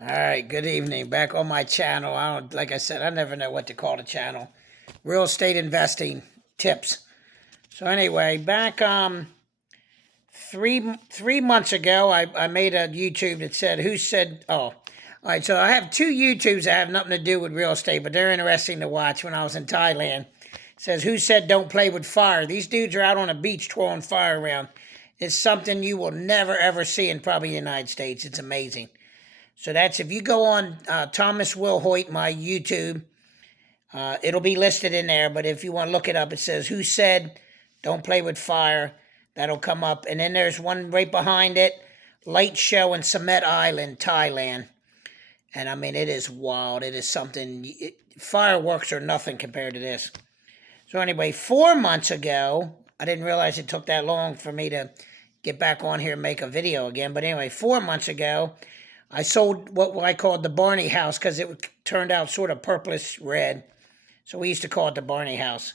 All right, good evening. Back on my channel. Like I said, I never know what to call the channel. Real estate investing tips. So anyway, back three months ago, I made a YouTube that said who said all right. So I have two YouTubes that have nothing to do with real estate, but they're interesting to watch. When I was in Thailand, it says who said don't play with fire. These dudes are out on a beach twirling fire around. It's something you will never ever see in probably the United States. It's amazing. So that's if you go on Thomas Will Hoyt, my YouTube, it'll be listed in there. But if you want to look it up, it says "Who said don't play with fire?" That'll come up, and then there's one right behind it, light show in Samet Island, Thailand. And I mean, it is wild. It is something. Fireworks are nothing compared to this. So anyway, 4 months ago, I didn't realize it took that long for me to get back on here and make a video again. But anyway, 4 months ago, I sold what I called the Barney house because it turned out sort of purplish red. So we used to call it the Barney house.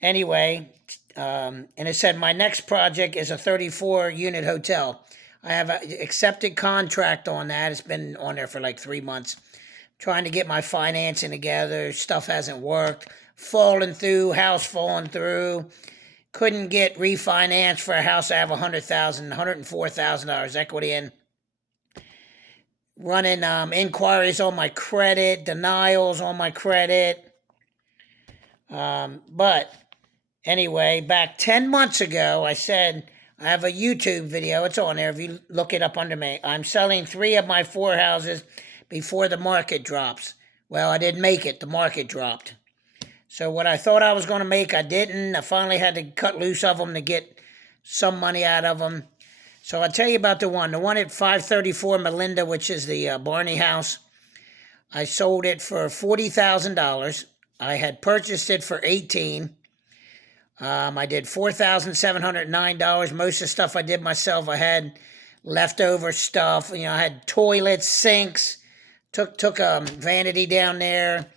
Anyway, and it said my next project is a 34 unit hotel. I have an accepted contract on that. It's been on there for like 3 months. Trying to get my financing together. Stuff hasn't worked. Falling through, house falling through. Couldn't get refinanced for a house I have $104,000 equity in. Running inquiries on my credit, denials on my credit. But anyway, back 10 months ago, I said I have a YouTube video. It's on there if you look it up under me. I'm selling 3 of my 4 houses before the market drops. Well, I didn't make it. The market dropped. So what I thought I was going to make, I didn't. I finally had to cut loose of them to get some money out of them. So I'll tell you about the one at 534 Melinda, which is the Barney house. I sold it for $40,000. I had purchased it for $18,000. I did $4,709. Most of the stuff I did myself. I had leftover stuff. I had toilets, sinks. Took a vanity down there.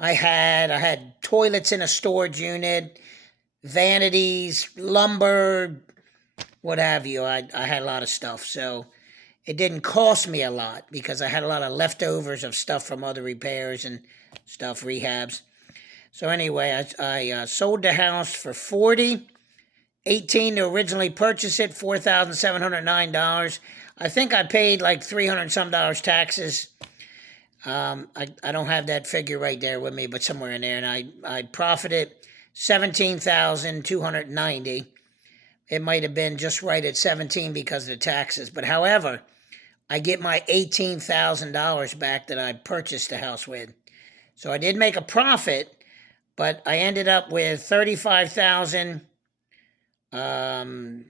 I had toilets in a storage unit, vanities, lumber, what have you. I had a lot of stuff. So it didn't cost me a lot because I had a lot of leftovers of stuff from other repairs and stuff, rehabs. So anyway, I sold the house for $40,000, $18,000 to originally purchase it, $4,709. I think I paid like $300 some taxes. I don't have that figure right there with me, but somewhere in there, and I profited $17,290. It might have been just right at 17 because of the taxes. But however, I get my $18,000 back that I purchased the house with. So I did make a profit, but I ended up with 35,290.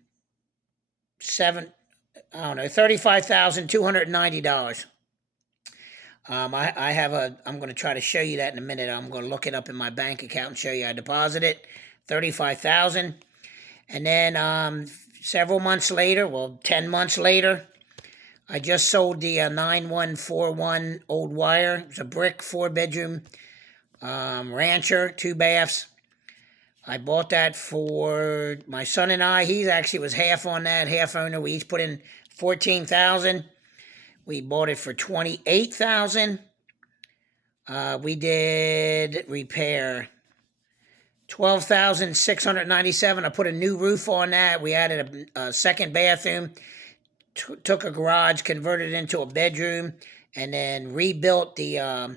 I'm going to try to show you that in a minute. I'm going to look it up in my bank account and show you. I deposited 35,000. And then several months later, 10 months later, I just sold the 9141 Old Wire. It's a brick 4-bedroom rancher, 2 baths. I bought that for my son and I. He actually was half on that, half owner. We each put in 14,000. We bought it for 28,000. We did repair 12,697. I put a new roof on that. We added a second bathroom. Took a garage, converted it into a bedroom, and then rebuilt the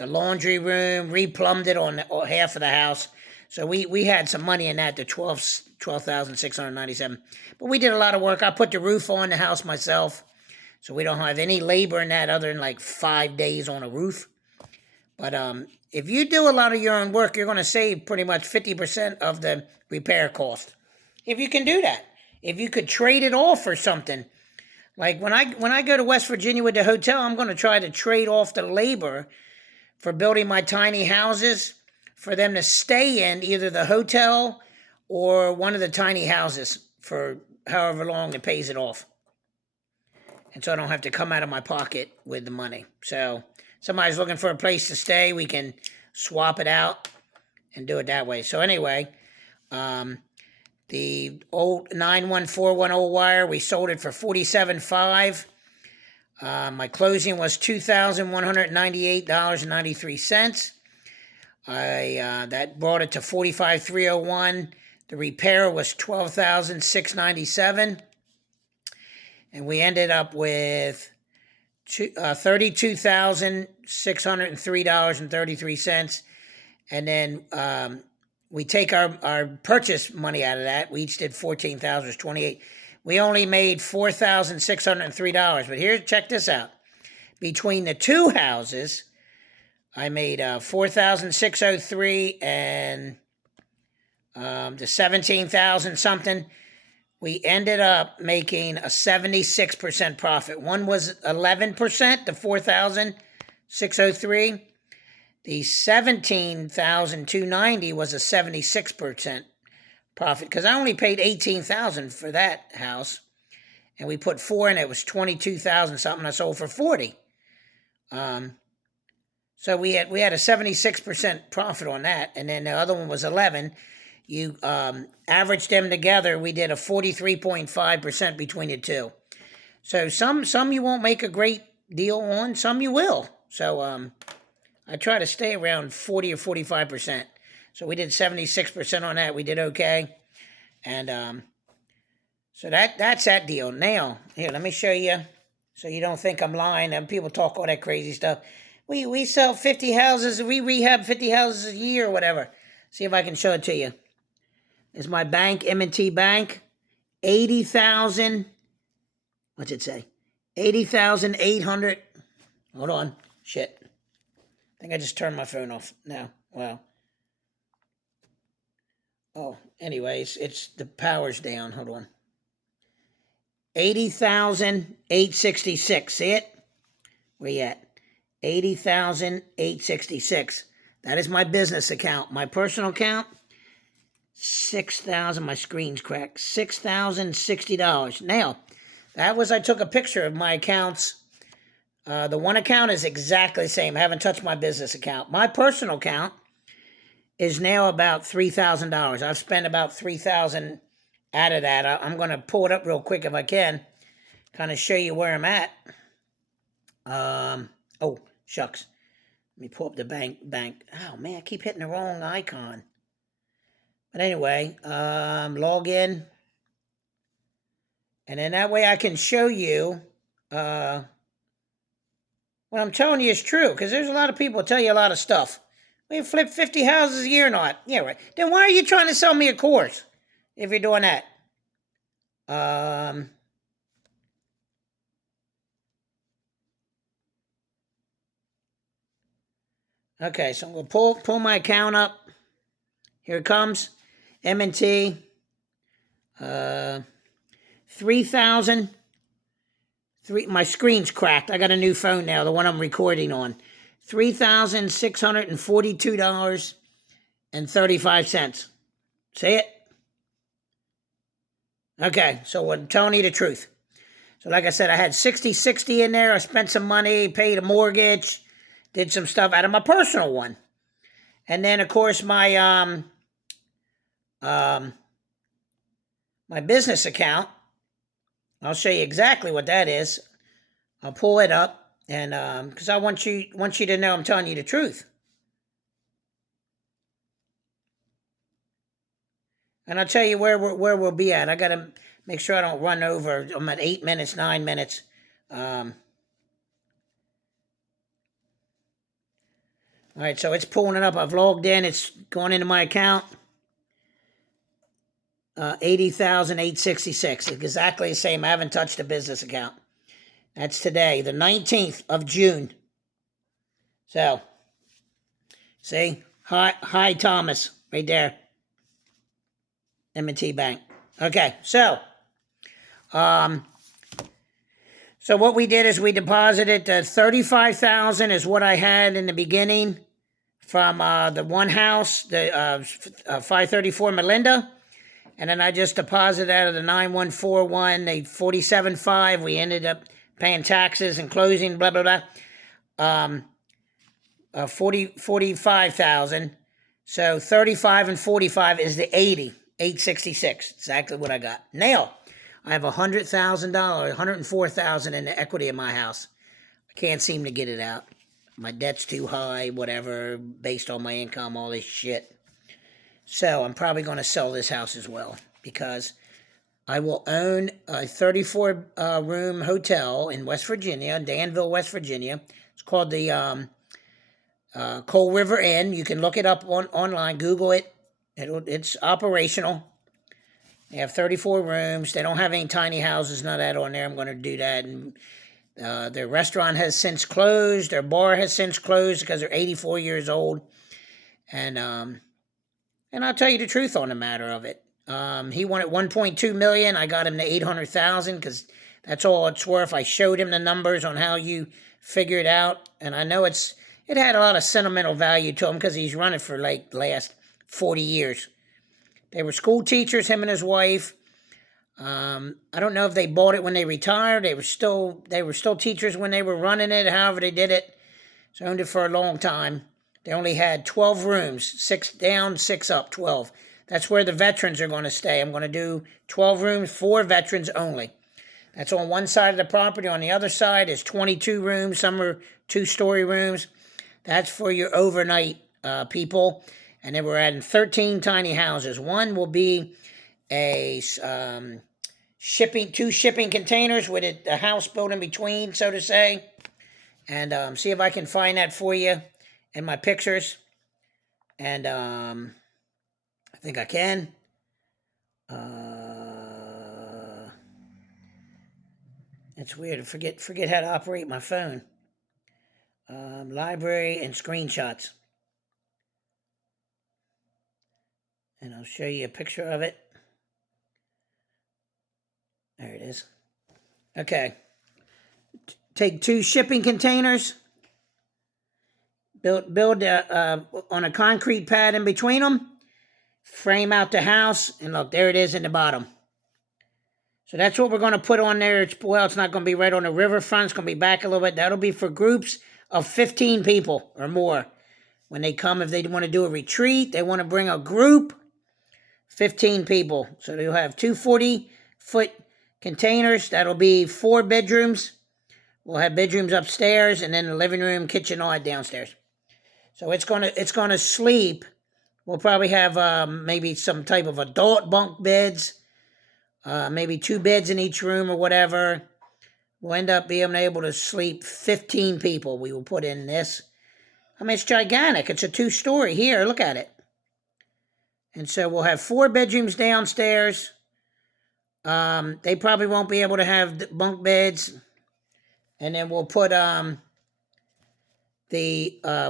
laundry room. Replumbed it on half of the house. So we had some money in that. The 12,697. But we did a lot of work. I put the roof on the house myself. So we don't have any labor in that other than like 5 days on a roof. But if you do a lot of your own work, you're going to save pretty much 50% of the repair cost. If you can do that. If you could trade it off for something. Like when I go to West Virginia with the hotel, I'm going to try to trade off the labor for building my tiny houses for them to stay in either the hotel or one of the tiny houses for however long it pays it off. And so I don't have to come out of my pocket with the money. So somebody's looking for a place to stay, we can swap it out and do it that way. So anyway, the old 9141 Old Wire, we sold it for $47,500. My closing was $2,198.93. That brought it to $45,301. The repair was $12,697, and we ended up with $32,603.33. And then we take our purchase money out of that. We each did $14,000, 28. We only made $4,603. But here, check this out. Between the two houses, I made $4,603 and the 17,000 something. We ended up making a 76% profit. One was 11%, the 4,603. The 17,290 was a 76% profit, because I only paid 18,000 for that house, and we put 4 in it. It was 22,000 something. I sold for 40. So we had a 76% profit on that, and then the other one was 11. You averaged them together, we did a 43.5% between the two. So some you won't make a great deal on, some you will. So I try to stay around 40 or 45%. So we did 76% on that. We did okay. And so that's that deal. Now, here, let me show you so you don't think I'm lying. And people talk all that crazy stuff. We sell 50 houses. We rehab 50 houses a year or whatever. See if I can show it to you. It's my bank, M&T Bank. 80,000. What's it say? 80,800. Hold on. Shit. I think I just turned my phone off now. Wow. Oh, anyways, it's the power's down. Hold on. 80,866. See it? Where you at? 80,866. That is my business account. My personal account, 6,000. My screen's cracked. $6,060. Now, I took a picture of my accounts. The one account is exactly the same. I haven't touched my business account. My personal account is now about $3,000. I've spent about $3,000 out of that. I'm going to pull it up real quick if I can, kind of show you where I'm at. Oh, shucks. Let me pull up the bank. Oh, man, I keep hitting the wrong icon. But anyway, log in. And then that way I can show you what I'm telling you is true, because there's a lot of people tell you a lot of stuff. We flip 50 houses a year or not. Yeah, right. Then why are you trying to sell me a course if you're doing that? Okay, so I'm going to pull my account up. Here it comes. M&T. 3,000. My screen's cracked. I got a new phone now, the one I'm recording on. $3,642.35. See it? Okay, so I'm telling you the truth. So like I said, I had 60 in there. I spent some money, paid a mortgage, did some stuff out of my personal one. And then, of course, my my business account, I'll show you exactly what that is. I'll pull it up. And because I want you to know I'm telling you the truth. And I'll tell you where we'll be at. I got to make sure I don't run over. I'm at 8 minutes, 9 minutes. All right, so it's pulling it up. I've logged in. It's going into my account. 80,866. Exactly the same. I haven't touched a business account. That's today, the 19th of June. So, see? Hi, Thomas, right there. M&T Bank. Okay, so what we did is we deposited $35,000 is what I had in the beginning from the one house, the 534 Melinda. And then I just deposited out of the 9141, the 47.5. We ended up paying taxes and closing, blah, blah, blah. 45,000. So 35 and 45 is the 80, 866. Exactly what I got. Now, I have $100,000, $104,000 in the equity in my house. I can't seem to get it out. My debt's too high, whatever, based on my income, all this shit. So I'm probably going to sell this house as well, because I will own a 34-room hotel in West Virginia, Danville, West Virginia. It's called the Coal River Inn. You can look it up online, Google it. It's operational. They have 34 rooms. They don't have any tiny houses, none of that on there. I'm going to do that. And their restaurant has since closed. Their bar has since closed because they're 84 years old. And I'll tell you the truth on the matter of it. He wanted $1.2 million. I got him to $800,000 because that's all it's worth. I showed him the numbers on how you figure it out, and I know it had a lot of sentimental value to him because he's run it for like the last 40 years. They were school teachers, him and his wife. I don't know if they bought it when they retired. They were still teachers when they were running it. However they did it, so owned it for a long time. They only had 12 rooms, 6 down, 6 up, 12. That's where the veterans are going to stay. I'm going to do 12 rooms for veterans only. That's on one side of the property. On the other side is 22 rooms. Some are 2-story rooms. That's for your overnight people. And then we're adding 13 tiny houses. One will be a two shipping containers with a house built in between, so to say. And see if I can find that for you in my pictures. And I think I can. It's weird. I forget how to operate my phone. Library and screenshots. And I'll show you a picture of it. There it is. Okay. Take 2 shipping containers. Build on a concrete pad in between them. Frame out the house. And look, there it is in the bottom. So that's what we're going to put on there. It's not going to be right on the riverfront. It's going to be back a little bit. That'll be for groups of 15 people or more. When they come, if they want to do a retreat, they want to bring a group, 15 people. So they'll have 2 40-foot containers. That'll be 4 bedrooms. We'll have bedrooms upstairs, and then the living room, kitchen, all that downstairs. So it's gonna sleep. We'll probably have maybe some type of adult bunk beds, maybe 2 beds in each room or whatever. We'll end up being able to sleep 15 people. We will put in this. I mean, it's gigantic. It's a 2-story here. Look at it. And so we'll have 4 bedrooms downstairs. They probably won't be able to have bunk beds. And then we'll put the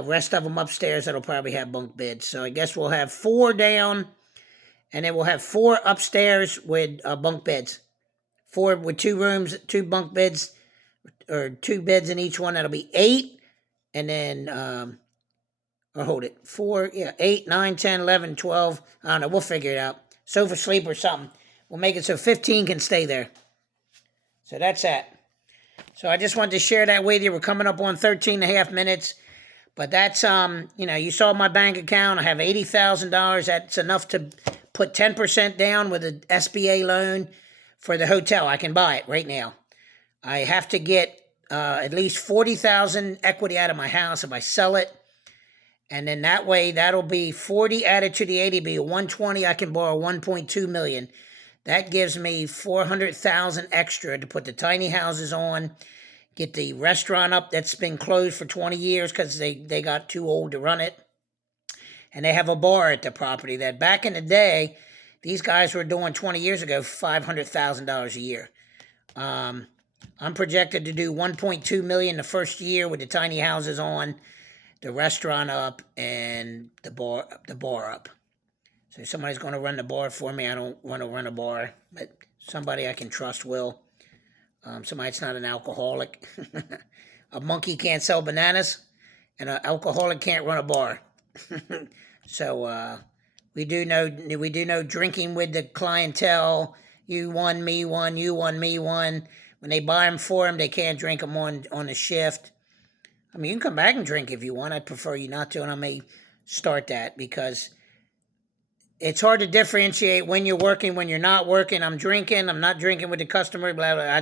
rest of them upstairs that'll probably have bunk beds. So I guess we'll have 4 down, and then we'll have 4 upstairs with bunk beds. 4 with 2 rooms, 2 bunk beds, or 2 beds in each one. That'll be 8. And then, 8, 9, 10, 11, 12. I don't know, we'll figure it out. Sofa sleep or something. We'll make it so 15 can stay there. So that's that. So I just wanted to share that with you. We're coming up on 13 and a half minutes. But that's, you saw my bank account. I have $80,000. That's enough to put 10% down with an SBA loan for the hotel. I can buy it right now. I have to get at least $40,000 equity out of my house if I sell it. And then that way, that'll be 40 added to the 80, be 120. I can borrow $1.2 million. That gives me $400,000 extra to put the tiny houses on, get the restaurant up that's been closed for 20 years because they got too old to run it. And they have a bar at the property that back in the day, these guys were doing 20 years ago $500,000 a year. I'm projected to do $1.2 million the first year with the tiny houses on, the restaurant up, and the bar up. So somebody's going to run the bar for me. I don't want to run a bar, but somebody I can trust will. Somebody that's not an alcoholic. A monkey can't sell bananas, and an alcoholic can't run a bar. So we do know drinking with the clientele. You won, me one. You won, me one. When they buy them for them, they can't drink them on the shift. I mean, you can come back and drink if you want. I'd prefer you not to, and I may start that because it's hard to differentiate when you're working, when you're not working. I'm drinking, I'm not drinking with the customer, blah, blah.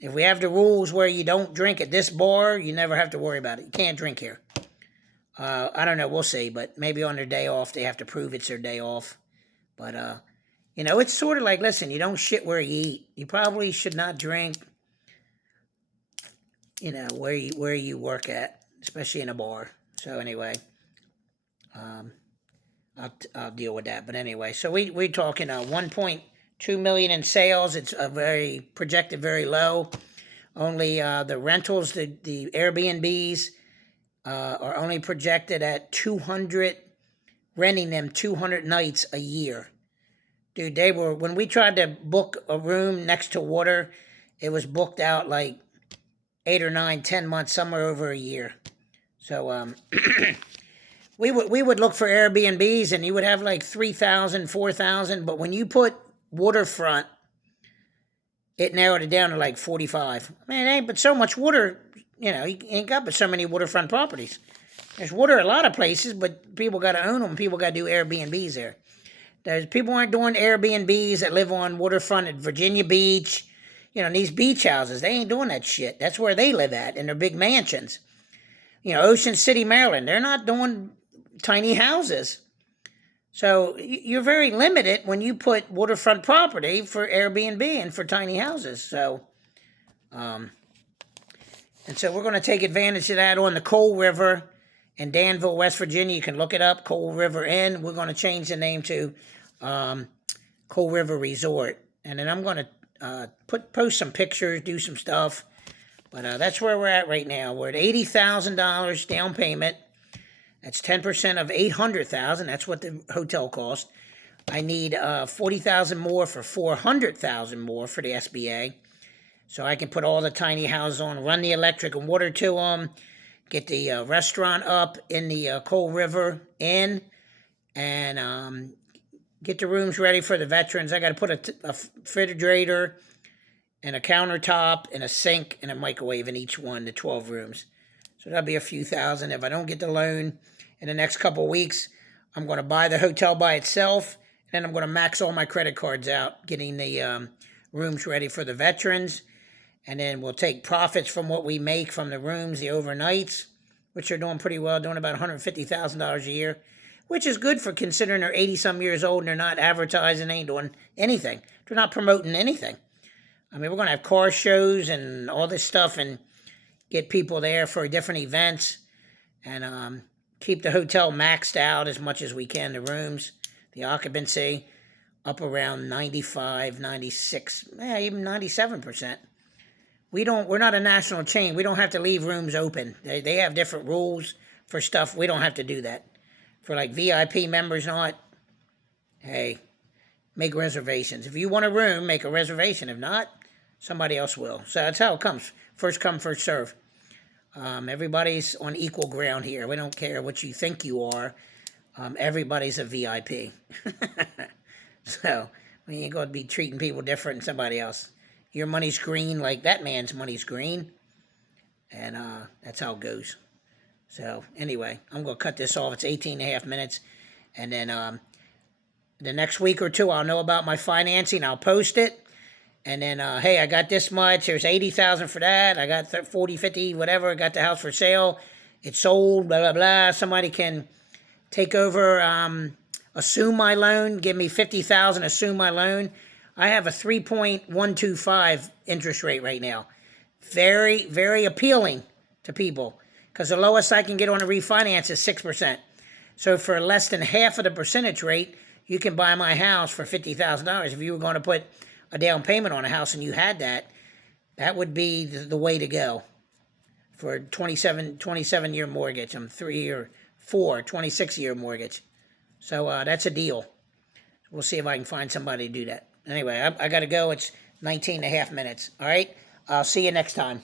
If we have the rules where you don't drink at this bar, you never have to worry about it. You can't drink here. I don't know, we'll see, but maybe on their day off, they have to prove it's their day off. But, it's sort of like, listen, you don't shit where you eat. You probably should not drink, where you work at, especially in a bar. So anyway, I'll deal with that. But anyway, so we're talking 1.2 million in sales. It's a projected very low. Only the rentals, the Airbnbs, are only projected at 200, renting them 200 nights a year. Dude, when we tried to book a room next to water, it was booked out like 8 or 9, 10 months, somewhere over a year. So, we would look for Airbnbs and you would have like 3,000, 4,000, but when you put waterfront, it narrowed it down to like 45. I mean, it ain't but so much water, you ain't got but so many waterfront properties. There's water a lot of places, but people got to own them. People got to do Airbnbs there. People aren't doing Airbnbs that live on waterfront at Virginia Beach. These beach houses, they ain't doing that shit. That's where they live at in their big mansions. Ocean City, Maryland, they're not doing tiny houses. So you're very limited when you put waterfront property for Airbnb and for tiny houses. So, and so we're going to take advantage of that on the Coal River in Danville, West Virginia. You can look it up, Coal River Inn. We're going to change the name to Coal River Resort. And then I'm going to post some pictures, do some stuff. But that's where we're at right now. We're at $80,000 down payment. That's 10% of $800,000. That's what the hotel cost. I need $40,000 more for $400,000 more for the SBA. So I can put all the tiny houses on, run the electric and water to them, get the restaurant up in the Coal River Inn, and get the rooms ready for the veterans. I got to put a refrigerator and a countertop and a sink and a microwave in each one, the 12 rooms. So that'll be a few thousand. If I don't get the loan in the next couple of weeks, I'm going to buy the hotel by itself, and then I'm going to max all my credit cards out, getting the rooms ready for the veterans. And then we'll take profits from what we make from the rooms, the overnights, which are doing pretty well, doing about $150,000 a year, which is good for considering they're 80-some years old and they're not advertising, they ain't doing anything. They're not promoting anything. I mean, we're going to have car shows and all this stuff and get people there for different events and keep the hotel maxed out as much as we can, the rooms, the occupancy up around 95, 96, even 97%. We're not a national chain. We don't have to leave rooms open. They have different rules for stuff. We don't have to do that. For like VIP members, not, hey, make reservations. If you want a room, make a reservation. If not, somebody else will. So that's how it comes. First come, first serve. Everybody's on equal ground here. We don't care what you think you are. Everybody's a VIP. So we ain't going to be treating people different than somebody else. Your money's green like that man's money's green. And that's how it goes. So anyway, I'm going to cut this off. It's 18 and a half minutes. And then the next week or two, I'll know about my financing. I'll post it. And then, hey, I got this much. There's $80,000 for that. I got 40, 50, whatever. I got the house for sale. It's sold, blah, blah, blah. Somebody can take over, assume my loan, give me $50,000, assume my loan. I have a 3.125 interest rate right now. Very, very appealing to people because the lowest I can get on a refinance is 6%. So for less than half of the percentage rate, you can buy my house for $50,000. If you were going to put a down payment on a house and you had that, that would be the way to go for a 27-year mortgage. I'm 3 or 4, 26-year mortgage. So that's a deal. We'll see if I can find somebody to do that. Anyway, I got to go. It's 19 and a half minutes. All right? I'll see you next time.